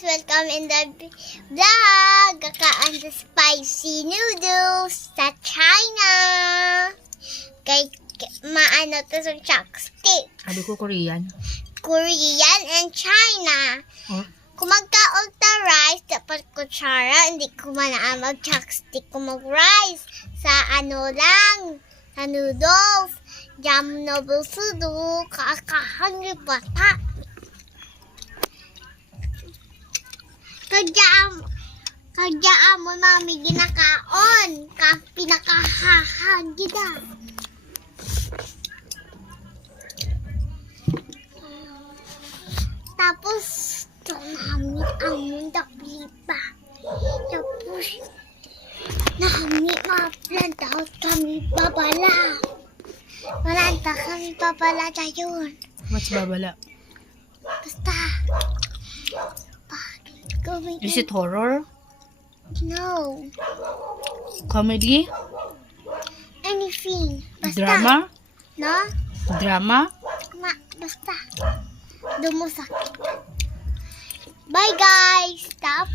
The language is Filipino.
Welcome in the vlog. Kakaan sa spicy noodles sa China. Kay maano to sa chopstick. Sabi ko Korean. Korean and China. Oh. Kung magkaog ta rice, dapat kutsara. Hindi ko man mag-chopstick kung mag-rice. Sa ano lang, sa noodles. Jam noodles sudo. Kakahangri bata. Kadyaan mo mami ginakaon. Pinakahahan gida. Tapos, ito namin ang mundaklipa. Tapos, namin ma-planta kami babala. Malanta kami babala tayon. What's babala? Basta, gawin. Is it horror? No. Comedy? Anything. Basta. Drama? No? Drama? Basta. Dumusakit. Bye guys. Stop.